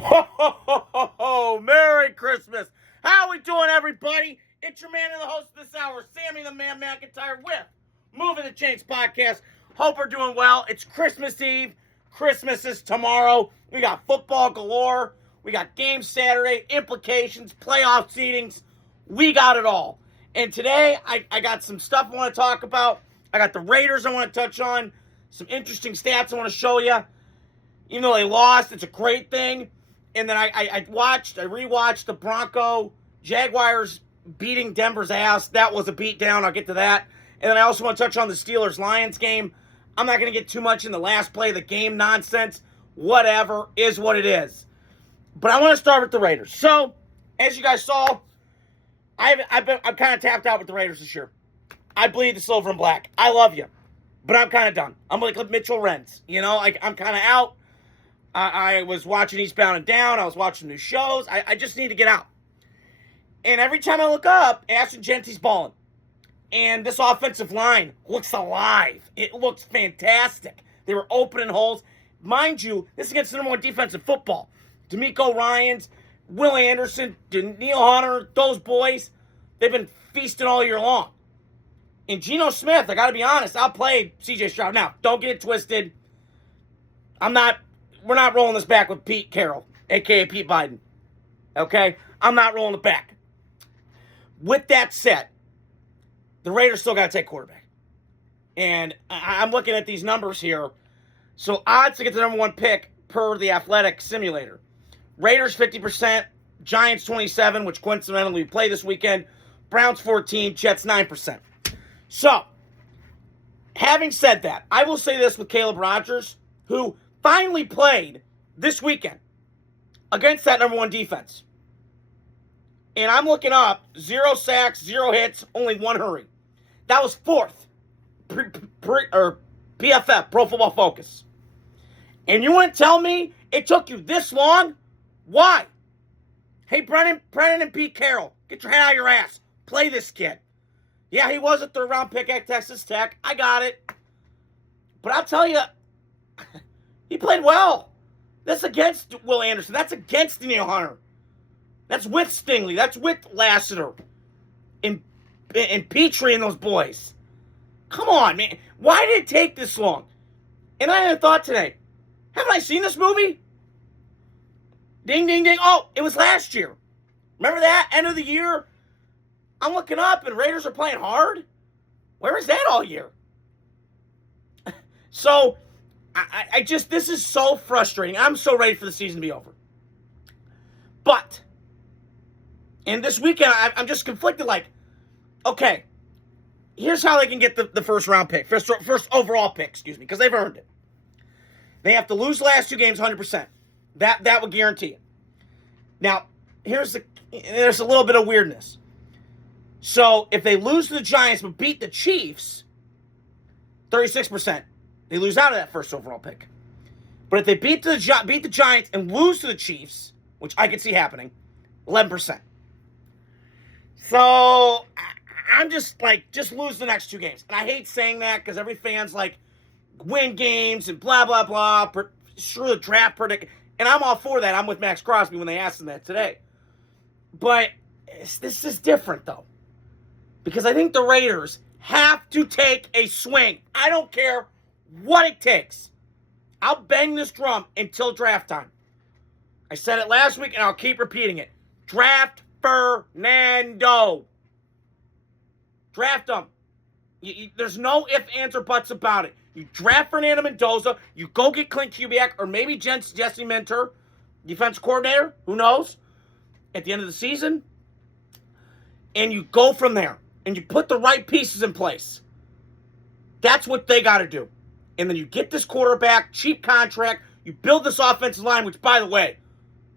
Ho, ho, ho, ho, ho. Merry Christmas. How we doing, everybody? It's your man and the host of this hour, Sammy the Man McIntyre with Moving the Chains podcast. Hope we're doing well. It's Christmas Eve. Christmas is tomorrow. We got football galore. We got games Saturday, implications, playoff seedings. We got it all. And today, I got some stuff I want to talk about. I got the Raiders I want to touch on. Some interesting stats I want to show you. Even though they lost, it's a great thing. And then I rewatched the Jaguars beating Denver's ass. That was a beatdown. I'll get to that. And then I also want to touch on the Steelers-Lions game. I'm not going to get too much in the last play of the game nonsense. Whatever is what it is. But I want to start with the Raiders. So, as you guys saw, I'm kind of tapped out with the Raiders this year. I bleed the silver and black. I love you. But I'm kind of done. I'm like Mitchell Renz. You know, I'm kind of out. I was watching Eastbound and Down. I was watching new shows. I just need to get out. And every time I look up, Ashton Genty's balling. And this offensive line looks alive. It looks fantastic. They were opening holes. Mind you, this is against the number one defense in football. D'Amico Ryans, Will Anderson, Daniil Hunter, those boys, they've been feasting all year long. And Geno Smith, I got to be honest, outplayed C.J. Stroud. Now, don't get it twisted. We're not rolling this back with Pete Carroll, a.k.a. Pete Biden. Okay? I'm not rolling it back. With that said, the Raiders still got to take quarterback. And I'm looking at these numbers here. So odds to get the number one pick per the Athletic Simulator. Raiders 50%, Giants 27%, which coincidentally we play this weekend. Browns 14%, Jets 9%. So, having said that, I will say this with Caleb Rogers, who finally played this weekend against that number one defense. And I'm looking up, 0 sacks, 0 hits, only 1 hurry. That was 4th, PFF, Pro Football Focus. And you want to tell me it took you this long? Why? Hey, Brennan and Pete Carroll, get your head out of your ass. Play this kid. Yeah, he was a third-round pick at Texas Tech. I got it. But I'll tell you, he played well. That's against Will Anderson. That's against Daniil Hunter. That's with Stingley. That's with Lassiter. And Petrie and those boys. Come on, man. Why did it take this long? And I had a thought today. Haven't I seen this movie? Ding, ding, ding. Oh, it was last year. Remember that? End of the year? I'm looking up and Raiders are playing hard. Where was that all year? So, I just, this is so frustrating. I'm so ready for the season to be over. But, and this weekend, I'm just conflicted like, okay, here's how they can get the first round pick, first overall pick, because they've earned it. They have to lose the last 2 games 100%. That would guarantee it. Now, there's a little bit of weirdness. So, if they lose to the Giants but beat the Chiefs, 36%. They lose out of that first overall pick. But if they beat the Giants and lose to the Chiefs, which I could see happening, 11%. So, I'm just lose the next 2 games. And I hate saying that because every fan's like, win games and blah, blah, blah. Sure, the draft predict. And I'm all for that. I'm with Max Crosby when they asked him that today. But this is different, though. Because I think the Raiders have to take a swing. I don't care what it takes. I'll bang this drum until draft time. I said it last week, and I'll keep repeating it. Draft Fernando. Draft him. There's no ifs, ands, or buts about it. You draft Fernando Mendoza. You go get Clint Kubiak, or maybe Jesse Minter, defense coordinator. Who knows? At the end of the season. And you go from there. And you put the right pieces in place. That's what they got to do. And then you get this quarterback, cheap contract. You build this offensive line, which, by the way,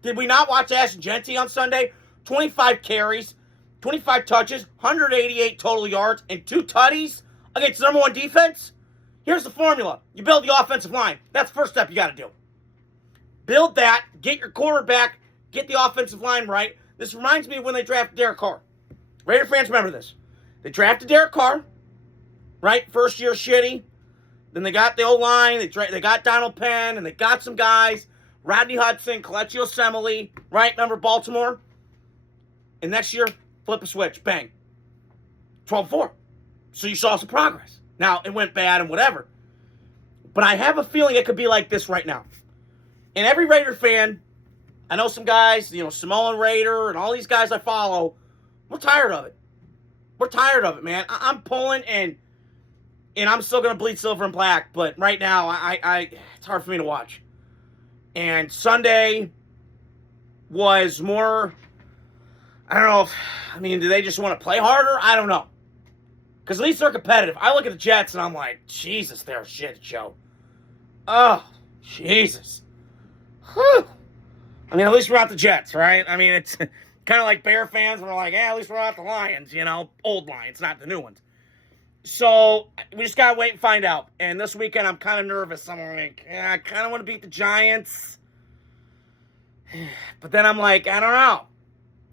did we not watch Ashton Genty on Sunday? 25 carries, 25 touches, 188 total yards, and 2 tutties against the number one defense? Here's the formula. You build the offensive line. That's the first step you got to do. Build that, get your quarterback, get the offensive line right. This reminds me of when they drafted Derek Carr. Raider fans remember this. They drafted Derek Carr, right? First year shitty. Then they got the O-line. They got Donald Penn, and they got some guys. Rodney Hudson, Kelechi Osemele, right? Remember Baltimore? And next year, flip a switch, bang. 12-4. So you saw some progress. Now, it went bad and whatever. But I have a feeling it could be like this right now. And every Raider fan, I know some guys, Samoan Raider and all these guys I follow, we're tired of it. We're tired of it, man. I'm pulling and I'm still going to bleed silver and black. But right now, it's hard for me to watch. And Sunday was more, I don't know, do they just want to play harder? I don't know. Because at least they're competitive. I look at the Jets and I'm like, Jesus, they're a shit show. Oh, Jesus. Whew. At least we're not the Jets, right? It's kind of like Bear fans. We're like, at least we're not the Lions, old Lions, not the new ones. So we just got to wait and find out. And this weekend, I'm kind of nervous. I'm like, I kind of want to beat the Giants. But then I'm like, I don't know.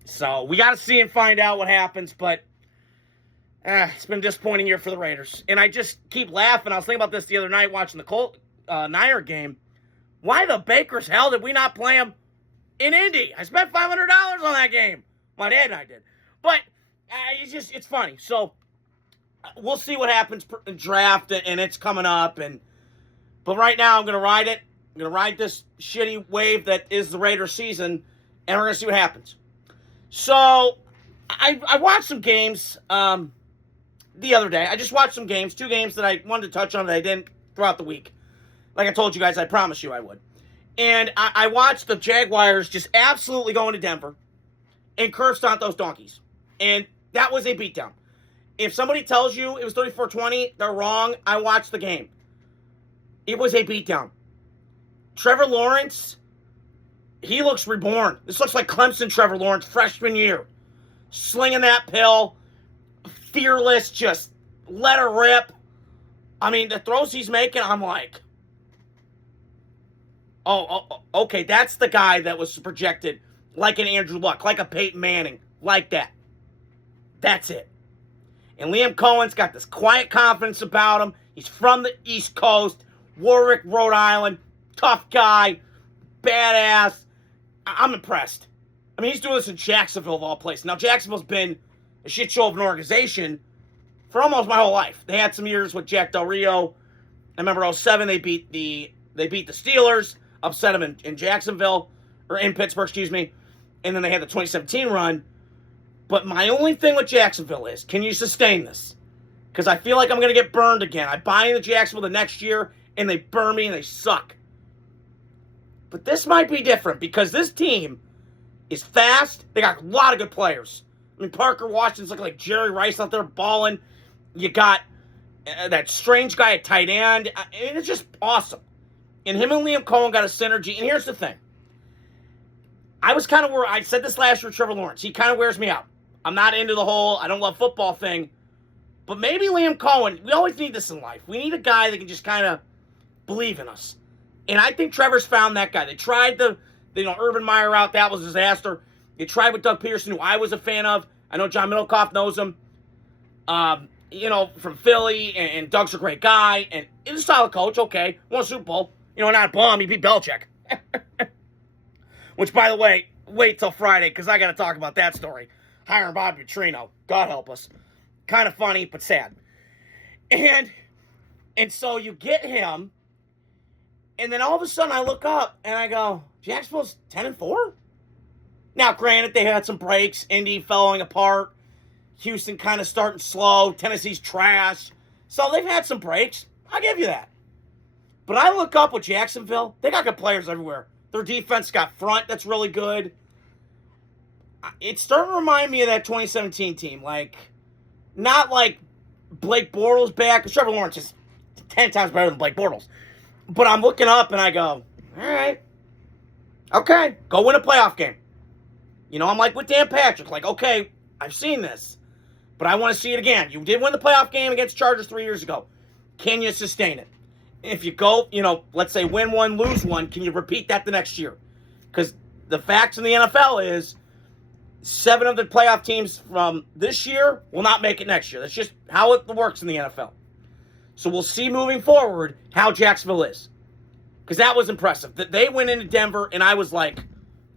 So we got to see and find out what happens. But it's been a disappointing year for the Raiders. And I just keep laughing. I was thinking about this the other night watching the Niner game. Why the Baker's hell did we not play him in Indy? I spent $500 on that game. My dad and I did. But it's funny. So we'll see what happens in draft, and it's coming up. But right now, I'm going to ride it. I'm going to ride this shitty wave that is the Raiders season, and we're going to see what happens. So I watched some games the other day. I just watched some games, 2 games that I wanted to touch on that I didn't throughout the week. Like I told you guys, I promised you I would. And I watched the Jaguars just absolutely go into Denver and curse on those donkeys. And that was a beatdown. If somebody tells you it was 34-20, they're wrong. I watched the game. It was a beatdown. Trevor Lawrence, he looks reborn. This looks like Clemson Trevor Lawrence freshman year. Slinging that pill. Fearless, just let her rip. The throws he's making, I'm like, okay, that's the guy that was projected like an Andrew Luck, like a Peyton Manning, like that. That's it. And Liam Cohen's got this quiet confidence about him. He's from the East Coast, Warwick, Rhode Island, tough guy, badass. I'm impressed. He's doing this in Jacksonville, of all places. Now, Jacksonville's been a shit show of an organization for almost my whole life. They had some years with Jack Del Rio. I remember 07, they beat the Steelers, upset them in Jacksonville, or in Pittsburgh, excuse me. And then they had the 2017 run. But my only thing with Jacksonville is, can you sustain this? Because I feel like I'm going to get burned again. I buy into Jacksonville the next year, and they burn me, and they suck. But this might be different, because this team is fast. They got a lot of good players. Parker Washington's looking like Jerry Rice out there balling. You got that strange guy at tight end. It's just awesome. And him and Liam Cohen got a synergy. And here's the thing. I was kind of worried. I said this last year with Trevor Lawrence. He kind of wears me out. I'm not into the whole I don't love football thing. But maybe Liam Cohen, we always need this in life. We need a guy that can just kind of believe in us. And I think Trevor's found that guy. They tried the Urban Meyer route. That was a disaster. They tried with Doug Peterson, who I was a fan of. I know John Middlecoff knows him. From Philly. And Doug's a great guy. And he's a solid coach. Okay. Won a Super Bowl. Not a bum. He beat Belichick. Which, by the way, wait till Friday, because I got to talk about that story. Hiring Bobby Petrino. God help us. Kind of funny, but sad. And so you get him, and then all of a sudden I look up, and I go, Jacksonville's 10-4? Now, granted, they had some breaks. Indy falling apart. Houston kind of starting slow. Tennessee's trash. So they've had some breaks. I'll give you that. But I look up with Jacksonville. They got good players everywhere. Their defense got front that's really good. It's starting to remind me of that 2017 team. Not like Blake Bortles back, because Trevor Lawrence is 10 times better than Blake Bortles. But I'm looking up and I go, all right. Okay, go win a playoff game. I'm like with Dan Patrick. Okay, I've seen this. But I want to see it again. You did win the playoff game against Chargers 3 years ago. Can you sustain it? If you go, let's say win one, lose one, can you repeat that the next year? Because the facts in the NFL is 7 of the playoff teams from this year will not make it next year. That's just how it works in the NFL. So we'll see moving forward how Jacksonville is. because that was impressive. They went into Denver, and I was like,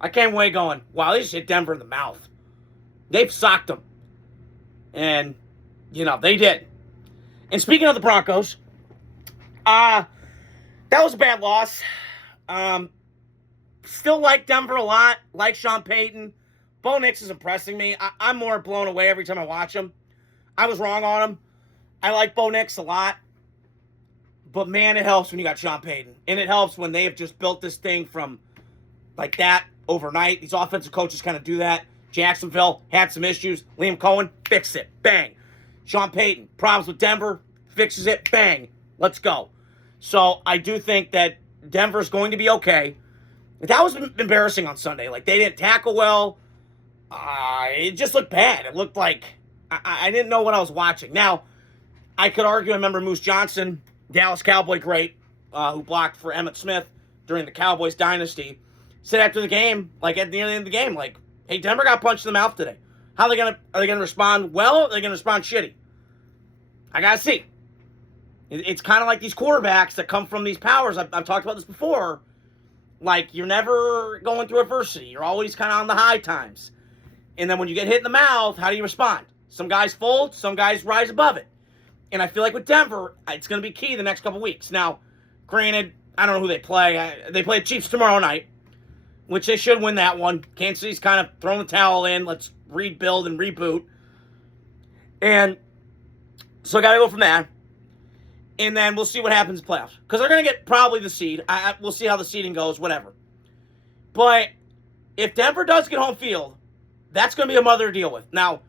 I came away going, wow, they just hit Denver in the mouth. They've socked them. And, they did. And speaking of the Broncos, that was a bad loss. Still like Denver a lot. Like Sean Payton. Bo Nix is impressing me. I'm more blown away every time I watch him. I was wrong on him. I like Bo Nix a lot. But, man, it helps when you got Sean Payton. And it helps when they have just built this thing from like that overnight. These offensive coaches kind of do that. Jacksonville had some issues. Liam Cohen, fix it. Bang. Sean Payton, problems with Denver, fixes it. Bang. Let's go. So I do think that Denver's going to be okay. That was embarrassing on Sunday. Like, they didn't tackle well. It just looked bad. It looked like I didn't know what I was watching. Now, I could argue, I remember Moose Johnson, Dallas Cowboy great, who blocked for Emmitt Smith during the Cowboys dynasty, said after the game, like at the end of the game, like, hey, Denver got punched in the mouth today. How are they gonna respond well, or are they gonna respond shitty? I gotta see. It's kind of like these quarterbacks that come from these powers. I've talked about this before. Like, you're never going through adversity. You're always kind of on the high times. And then when you get hit in the mouth, how do you respond? Some guys fold, some guys rise above it. And I feel like with Denver, it's going to be key the next couple weeks. Now, granted, I don't know who they play. They play the Chiefs tomorrow night, which they should win that one. Kansas City's kind of throwing the towel in. Let's rebuild and reboot. And so I got to go from that. And then we'll see what happens in the playoffs. Because they're going to get probably the seed. We'll see how the seeding goes, whatever. But if Denver does get home field, that's going to be a mother to deal with. Now,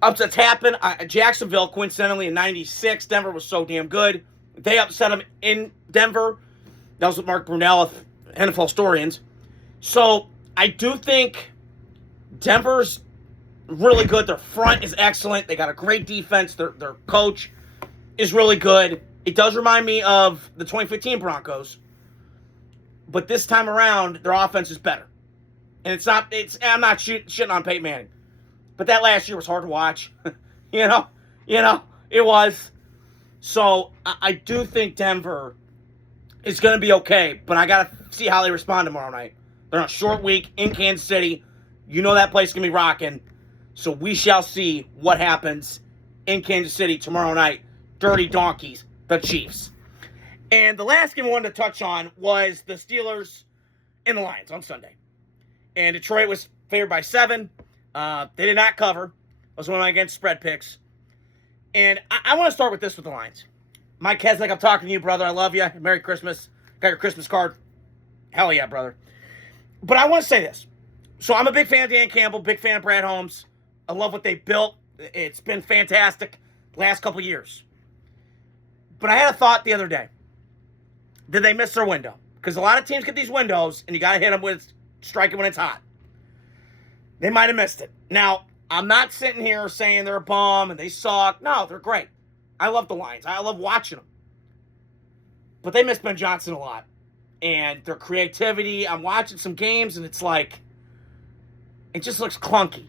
upsets happen. Jacksonville, coincidentally, in 96, Denver was so damn good. They upset them in Denver. That was with Mark Brunell of NFL Historians. So I do think Denver's really good. Their front is excellent. They got a great defense. Their coach is really good. It does remind me of the 2015 Broncos. But this time around, their offense is better. And I'm not shitting on Peyton Manning. But that last year was hard to watch. It was. So I do think Denver is going to be okay. But I got to see how they respond tomorrow night. They're on a short week in Kansas City. You know that place is going to be rocking. So we shall see what happens in Kansas City tomorrow night. Dirty Donkeys, the Chiefs. And the last game I wanted to touch on was the Steelers and the Lions on Sunday. And Detroit was favored by 7. They did not cover. It was one of my against spread picks. And I want to start with this with the Lions. Mike Kesnick, I'm talking to you, brother. I love you. Merry Christmas. Got your Christmas card. Hell yeah, brother. But I want to say this. So I'm a big fan of Dan Campbell, big fan of Brad Holmes. I love what they built. It's been fantastic the last couple years. But I had a thought the other day. Did they miss their window? Because a lot of teams get these windows, and you got to hit them with striking when it's hot. They might have missed it. Now, I'm not sitting here saying they're a bum and they suck. No, they're great. I love the Lions. I love watching them. But they miss Ben Johnson a lot. And their creativity, I'm watching some games, and it's like, it just looks clunky.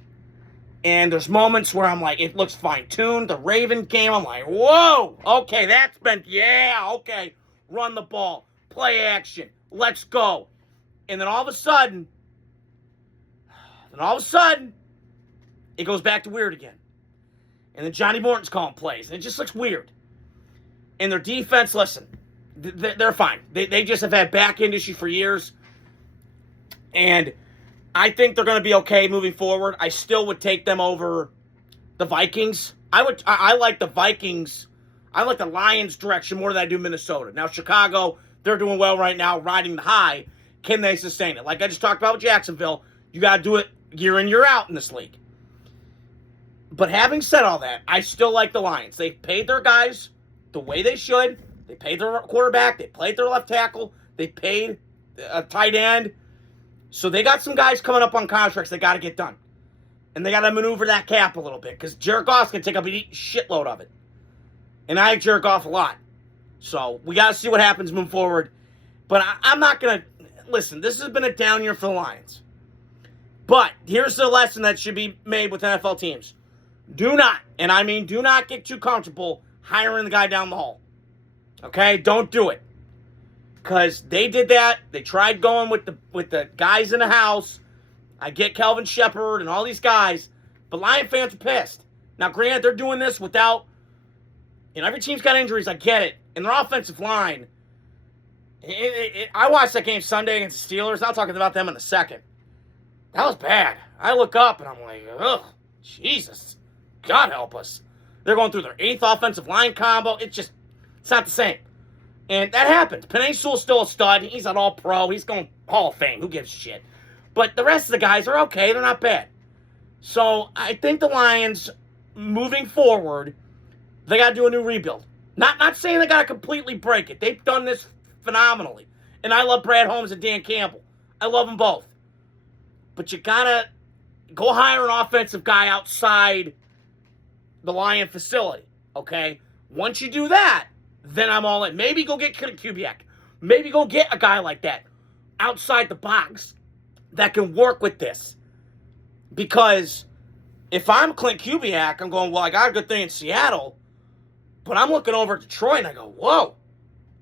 And there's moments where I'm like, it looks fine-tuned. The Raven game, I'm like, whoa, okay, okay, run the ball, play action, let's go. And then all of a sudden, it goes back to weird again. And then Johnny Morton's calling plays, and it just looks weird. And their defense, listen, they're fine. They just have had back-end issues for years. And I think they're going to be okay moving forward. I still would take them over the Vikings. I like the Vikings. I like the Lions' direction more than I do Minnesota. Now, Chicago, they're doing well right now, riding the high. Can they sustain it? Like I just talked about with Jacksonville, you got to do it year in, year out in this league. But having said all that, I still like the Lions. They paid their guys the way they should. They paid their quarterback. They played their left tackle. They paid a tight end. So they got some guys coming up on contracts they got to get done. And they got to maneuver that cap a little bit because Jared Goff's going to take up a shitload of it. And I like Jared Goff a lot. So we got to see what happens moving forward. But I'm not going to... Listen, this has been a down year for the Lions. But here's the lesson that should be made with NFL teams. Do not, and I mean do not get too comfortable hiring the guy down the hall. Okay? Don't do it. because they did that. They tried going with the guys in the house. I get Kelvin Shepard and all these guys, but Lion fans are pissed. Now, granted, they're doing this without, every team's got injuries. I get it. And their offensive line, I watched that game Sunday against the Steelers. I'll talk about them in a second. That was bad. I look up and I'm like, ugh, Jesus, God help us. They're going through their 8th offensive line combo. It's not the same. And that happens. Penei Sewell's still a stud. He's an all-pro. He's going Hall of Fame. Who gives a shit? But the rest of the guys are okay. They're not bad. So I think the Lions, moving forward, they got to do a new rebuild. Not saying they got to completely break it. They've done this phenomenally. And I love Brad Holmes and Dan Campbell. I love them both. But you got to go hire an offensive guy outside the Lion facility, okay? Once you do that, then I'm all in. Maybe go get Kubiak. Maybe go get a guy like that outside the box that can work with this. Because if I'm Clint Kubiak, I'm going, well, I got a good thing in Seattle, but I'm looking over at Detroit and I go, whoa,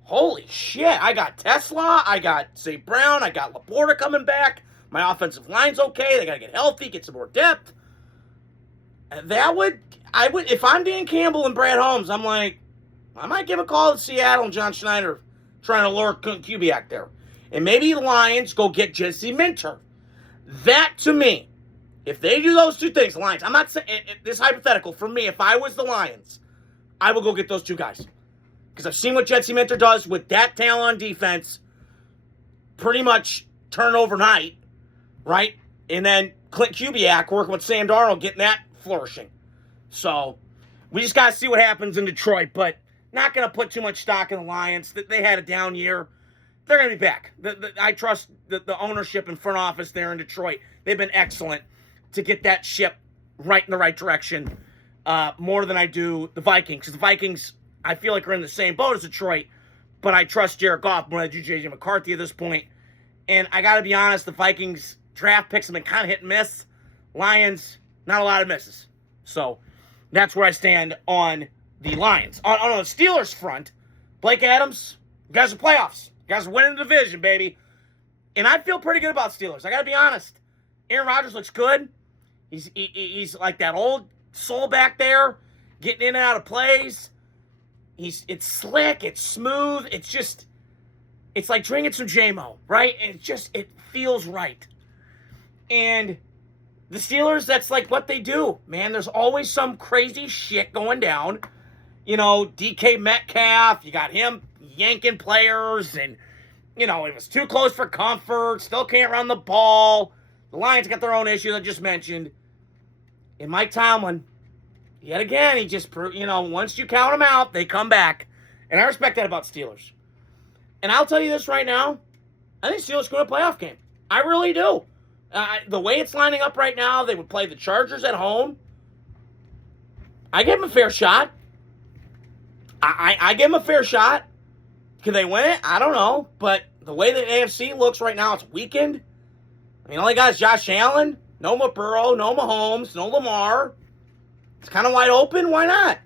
holy shit. I got Tesla, I got St. Brown, I got Laporta coming back. My offensive line's okay. They got to get healthy, get some more depth. And I would, if I'm Dan Campbell and Brad Holmes, I'm like, I might give a call to Seattle and John Schneider trying to lure Kubiak there. And maybe the Lions go get Jesse Minter. That, to me, if they do those two things, the Lions, I'm not saying, this is hypothetical. For me, if I was the Lions, I would go get those two guys. Because I've seen what Jesse Minter does with that talent on defense, pretty much turn overnight, right? And then Clint Kubiak working with Sam Darnold, getting that flourishing. So, we just got to see what happens in Detroit, but not going to put too much stock in the Lions. They had a down year. They're going to be back. I trust the ownership and front office there in Detroit. They've been excellent to get that ship right in the right direction, more than I do the Vikings. Because the Vikings, I feel like, are in the same boat as Detroit, but I trust Jared Goff more than I do J.J. McCarthy at this point. And I got to be honest, the Vikings draft picks have been kind of hit and miss. Lions, not a lot of misses. So that's where I stand on the Lions. On the Steelers front, Blake Adams, you guys are playoffs. You guys are winning the division, baby. And I feel pretty good about Steelers. I got to be honest. Aaron Rodgers looks good. He's like that old soul back there, getting in and out of plays. It's slick. It's smooth. It's like drinking some J-Mo, right? And it feels right. And the Steelers, that's like what they do, man. There's always some crazy shit going down. DK Metcalf, you got him yanking players, and, it was too close for comfort, still can't run the ball. The Lions got their own issues I just mentioned. And Mike Tomlin, yet again, he just, once you count them out, they come back. And I respect that about Steelers. And I'll tell you this right now, I think Steelers going to a playoff game. I really do. The way it's lining up right now, they would play the Chargers at home. I give them a fair shot. I give them a fair shot. Can they win it? I don't know. But the way the AFC looks right now, it's weakened. All they got is Josh Allen. No Burrow, no Mahomes, no Lamar. It's kind of wide open. Why not?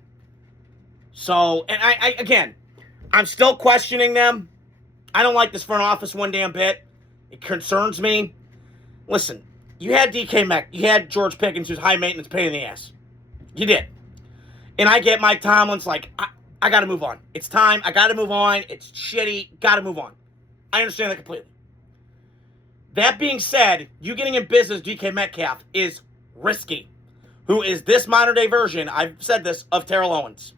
So, and I'm still questioning them. I don't like this front office one damn bit. It concerns me. Listen, you had DK Metcalf. You had George Pickens, who's high maintenance pain in the ass. You did. And I get Mike Tomlin's like, I got to move on. It's time. I got to move on. It's shitty. Got to move on. I understand that completely. That being said, you getting in business DK Metcalf is risky. Who is this modern-day version, I've said this, of Terrell Owens.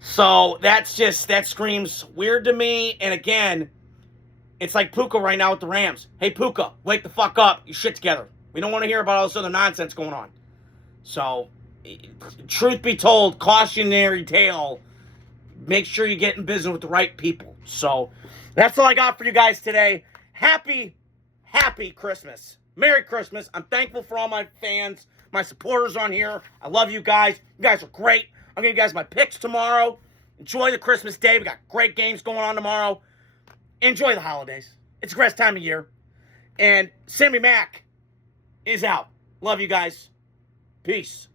So that screams weird to me. And again, it's like Puka right now with the Rams. Hey, Puka, wake the fuck up. You shit together. We don't want to hear about all this other nonsense going on. So, truth be told, cautionary tale. Make sure you get in business with the right people. So, that's all I got for you guys today. Happy Christmas. Merry Christmas. I'm thankful for all my fans, my supporters on here. I love you guys. You guys are great. I'm going to give you guys my picks tomorrow. Enjoy the Christmas day. We got great games going on tomorrow. Enjoy the holidays. It's the best time of year. And Sammy Mack is out. Love you guys. Peace.